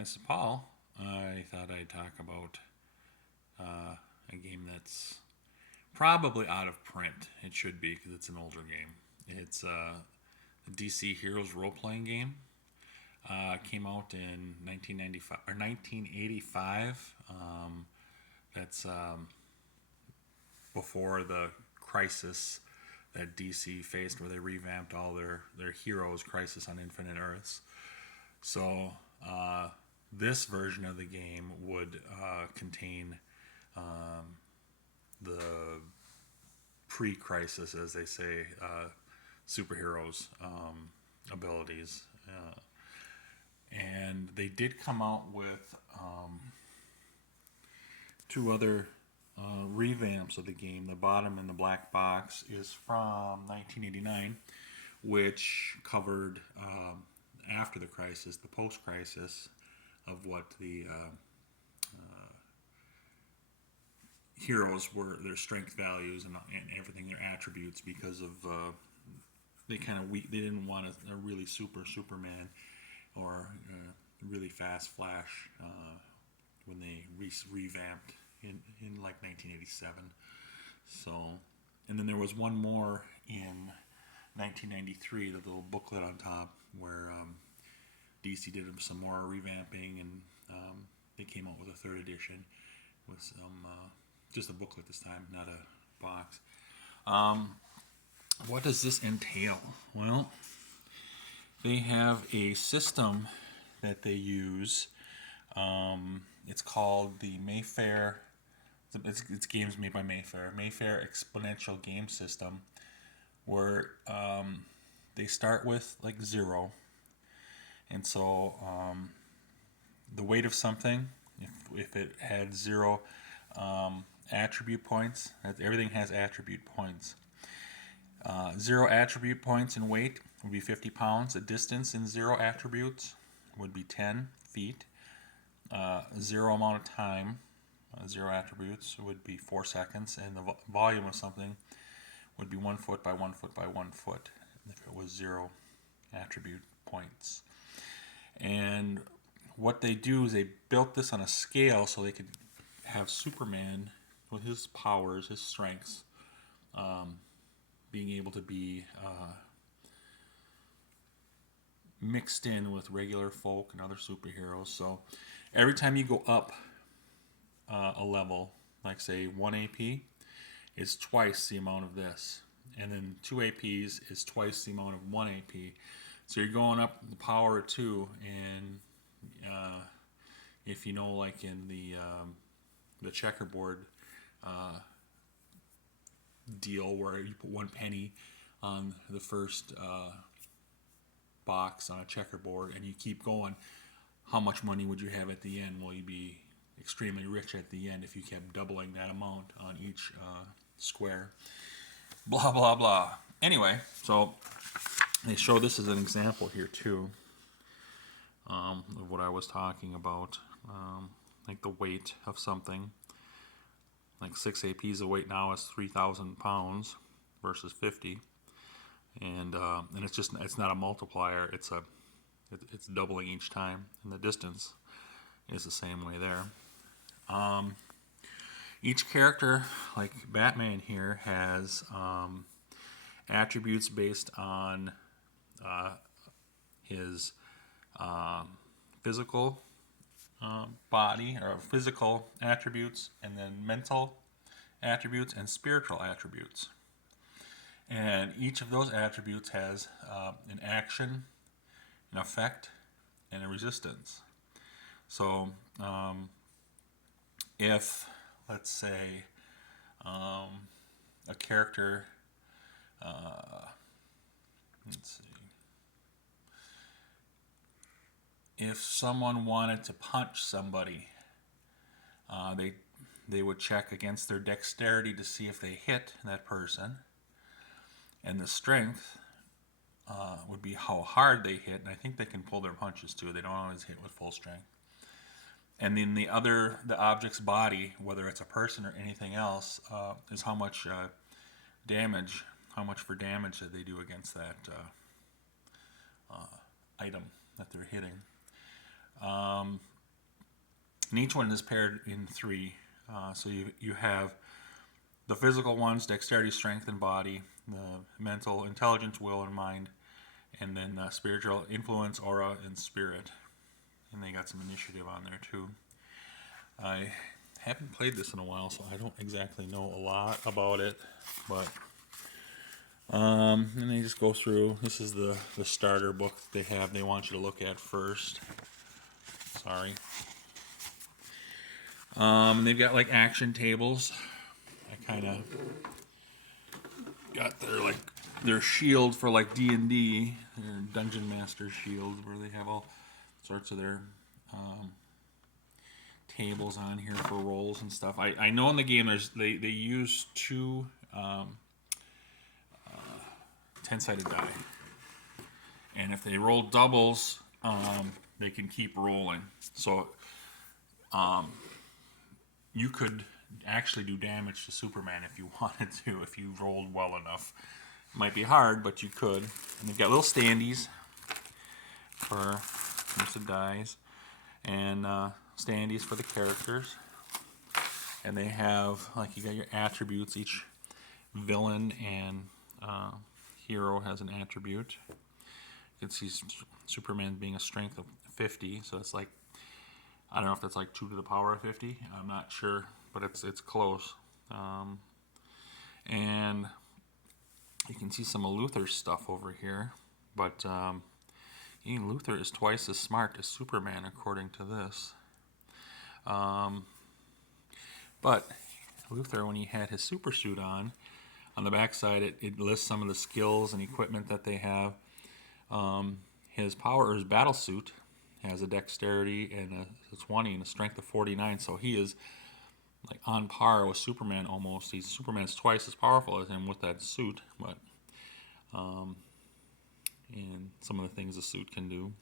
This is Paul. I thought I'd talk about a game that's probably out of print. It should be because it's an older game. It's the DC Heroes role playing game. Came out in 1995 or 1985. That's before the crisis that DC faced, where they revamped all their heroes, Crisis on Infinite Earths. So this version of the game would contain the pre-crisis, as they say, superheroes abilities. And they did come out with two other revamps of the game. The bottom in the black box is from 1989, which covered after the crisis, the post-crisis of what the heroes were, their strength values and everything, their attributes, because of they kind of they didn't want a really Superman or really fast Flash when they revamped in like 1987. So, and then there was one more in 1993, the little booklet on top where DC did some more revamping, and they came out with a third edition with some just a booklet this time, not a box. What does this entail? Well, they have a system that they use. It's called the Mayfair. It's games made by Mayfair Exponential Game System, where they start with like 0, and so the weight of something, if it had 0 attribute points, everything has attribute points. 0 attribute points in weight would be 50 pounds. The distance in 0 attributes would be 10 feet. 0 amount of time, 0 attributes would be 4 seconds, and the volume of something would be 1 foot by 1 foot by 1 foot if it was 0 attribute points. And what they do is they built this on a scale so they could have Superman with his powers, his strengths, being able to be mixed in with regular folk and other superheroes. So every time you go up a level, like say 1 AP, is twice the amount of this. And then 2 APs is twice the amount of 1 AP. So you're going up the power of 2, and if you know, like in the checkerboard deal, where you put 1 penny on the first box on a checkerboard and you keep going, how much money would you have at the end? Will you be extremely rich at the end if you kept doubling that amount on each square? Blah blah blah. Anyway, so they show this as an example here too, of what I was talking about, like the weight of something. Like 6 APs, the weight now is 3,000 pounds versus 50, and it's not a multiplier. It's doubling each time, and the distance is the same way there. Each character, like Batman here, has attributes based on his physical body, or physical attributes, and then mental attributes and spiritual attributes. And each of those attributes has an action, an effect, and a resistance. So if, let's say, a character, let's see, if someone wanted to punch somebody, they would check against their dexterity to see if they hit that person, and the strength would be how hard they hit, and I think they can pull their punches too. They don't always hit with full strength. And then the object's body, whether it's a person or anything else, is how much damage, how much for damage that they do against that item that they're hitting. And each one is paired in three. So you have the physical ones: dexterity, strength, and body; the mental, intelligence, will, and mind; and then spiritual, influence, aura, and spirit. And they got some initiative on there too. I haven't played this in a while, so I don't exactly know a lot about it, but and they just go through. This is the starter book they have. They want you to look at first. Sorry. And they've got like action tables. I kind of got their shield for like D&D, their Dungeon Master shield, where they have all sorts of their tables on here for rolls and stuff. I know in the game they use two 10-sided die, and if they roll doubles, they can keep rolling. So you could actually do damage to Superman if you wanted to, if you rolled well enough. It might be hard, but you could. And they've got little standees for some dies, and standees for the characters. And they have, like, you got your attributes. Each villain and hero has an attribute. You can see Superman being a strength of 50, so it's like, I don't know if that's like 2 to the power of 50. I'm not sure, but it's close. And you can see some of Luthor's stuff over here, but Luthor is twice as smart as Superman according to this. But Luthor, when he had his super suit on the backside, it lists some of the skills and equipment that they have. His battle suit has a dexterity and a 20 and a strength of 49, so he is like on par with Superman almost. Superman's twice as powerful as him with that suit, but and some of the things the suit can do.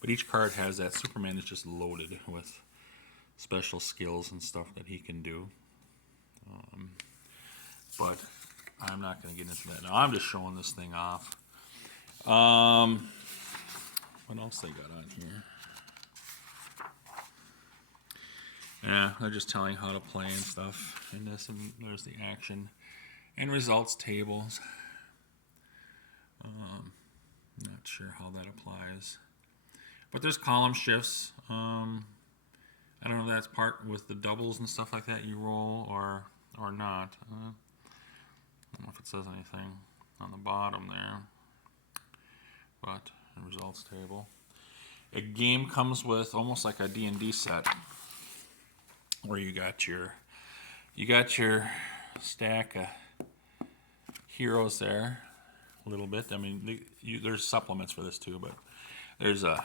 But each card has that. Superman is just loaded with special skills and stuff that he can do. But I'm not going to get into that now. I'm just showing this thing off. What else they got on here? Yeah, they're just telling how to play and stuff in this, and there's the action and results tables. Not sure how that applies, but there's column shifts. I don't know if that's part with the doubles and stuff like that you roll or not. I don't know if it says anything on the bottom there, but the results table. A game comes with almost like a D&D set, where you got your stack of heroes there, a little bit. I mean, there's supplements for this too, but there's a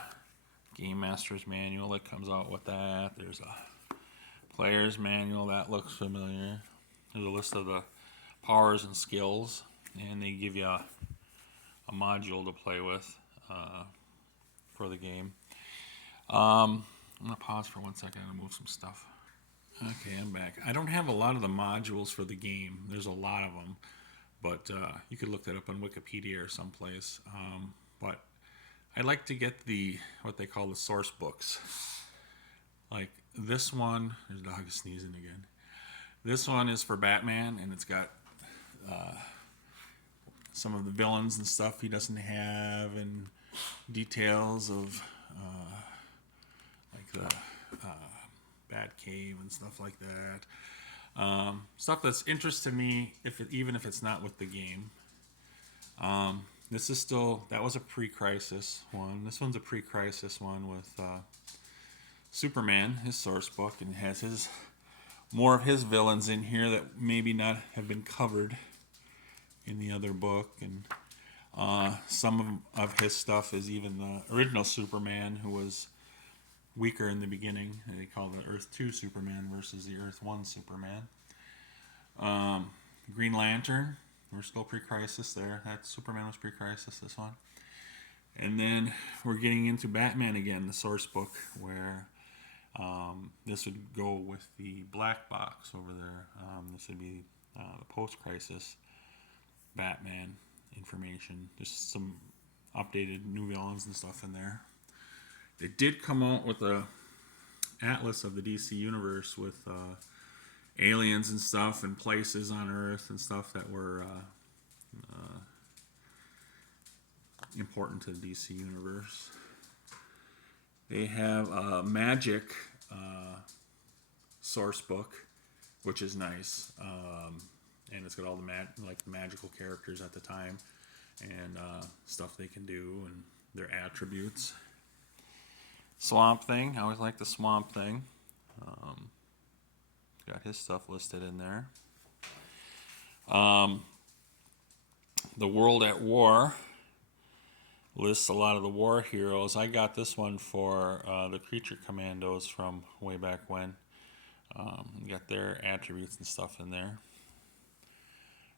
Game Master's Manual that comes out with that. There's a Player's Manual that looks familiar. There's a list of the powers and skills, and they give you a module to play with for the game. I'm going to pause for 1 second and move some stuff. Okay, I'm back. I don't have a lot of the modules for the game. There's a lot of them, but you could look that up on Wikipedia or someplace. But I like to get what they call the source books. Like this one, there's a dog sneezing again. This one is for Batman, and it's got some of the villains and stuff he doesn't have, and details of like the Batcave and stuff like that. Stuff that's interest to me, even if it's not with the game. This is still, that was a pre-crisis one. This one's a pre-crisis one with Superman, his source book, and has more of his villains in here that maybe not have been covered in the other book, and some of his stuff is even the original Superman, who was weaker in the beginning. They call the Earth 2 Superman versus the Earth 1 Superman. Green Lantern, we're still pre-crisis there. That Superman was pre-crisis, this one. And then we're getting into Batman again, the source book, where this would go with the black box over there. This would be the post-crisis Batman information. Just some updated new villains and stuff in there. They did come out with a atlas of the DC universe with aliens and stuff and places on Earth and stuff that were important to the DC universe. They have a magic source book, which is nice, and it's got all the magical characters at the time and stuff they can do and their attributes. Swamp Thing, I always like the Swamp Thing. Got his stuff listed in there. The World at War lists a lot of the war heroes. I got this one for the Creature Commandos from way back when. Got their attributes and stuff in there.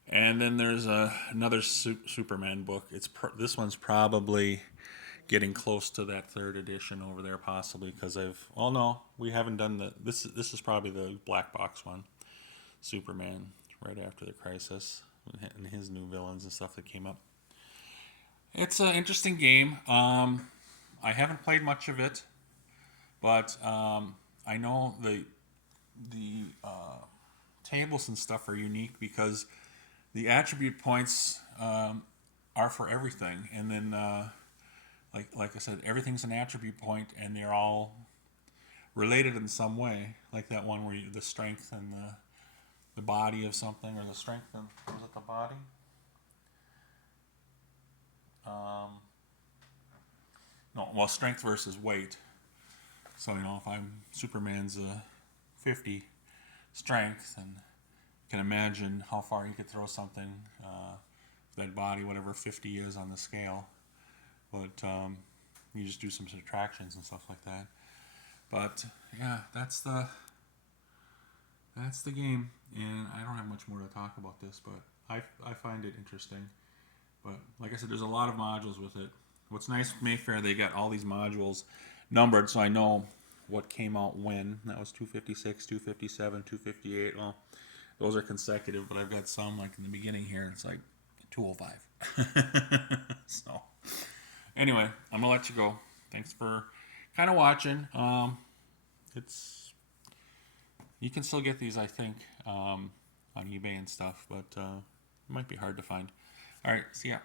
And then there's another Superman book. This one's probably getting close to that 3rd edition over there, possibly, because we haven't done this is probably the black box one. Superman, right after the Crisis, and his new villains and stuff that came up. It's an interesting game. I haven't played much of it, but I know the tables and stuff are unique because the attribute points are for everything, and then like I said, everything's an attribute point, and they're all related in some way. Like that one where the strength and the body of something, or the strength and was it the body? No, well, strength versus weight. So, if Superman's 50 strength, and can imagine how far he could throw something, that body, whatever 50 is on the scale. But you just do some subtractions and stuff like that. But yeah, that's the game, and I don't have much more to talk about this, but I find it interesting. But like I said, there's a lot of modules with it. What's nice with Mayfair, they got all these modules numbered, so I know what came out when. That was 256, 257, 258. Well, those are consecutive, but I've got some like in the beginning here. It's like 205. So anyway, I'm gonna let you go. Thanks for kind of watching. You can still get these, I think, on eBay and stuff, but it might be hard to find. All right, see ya.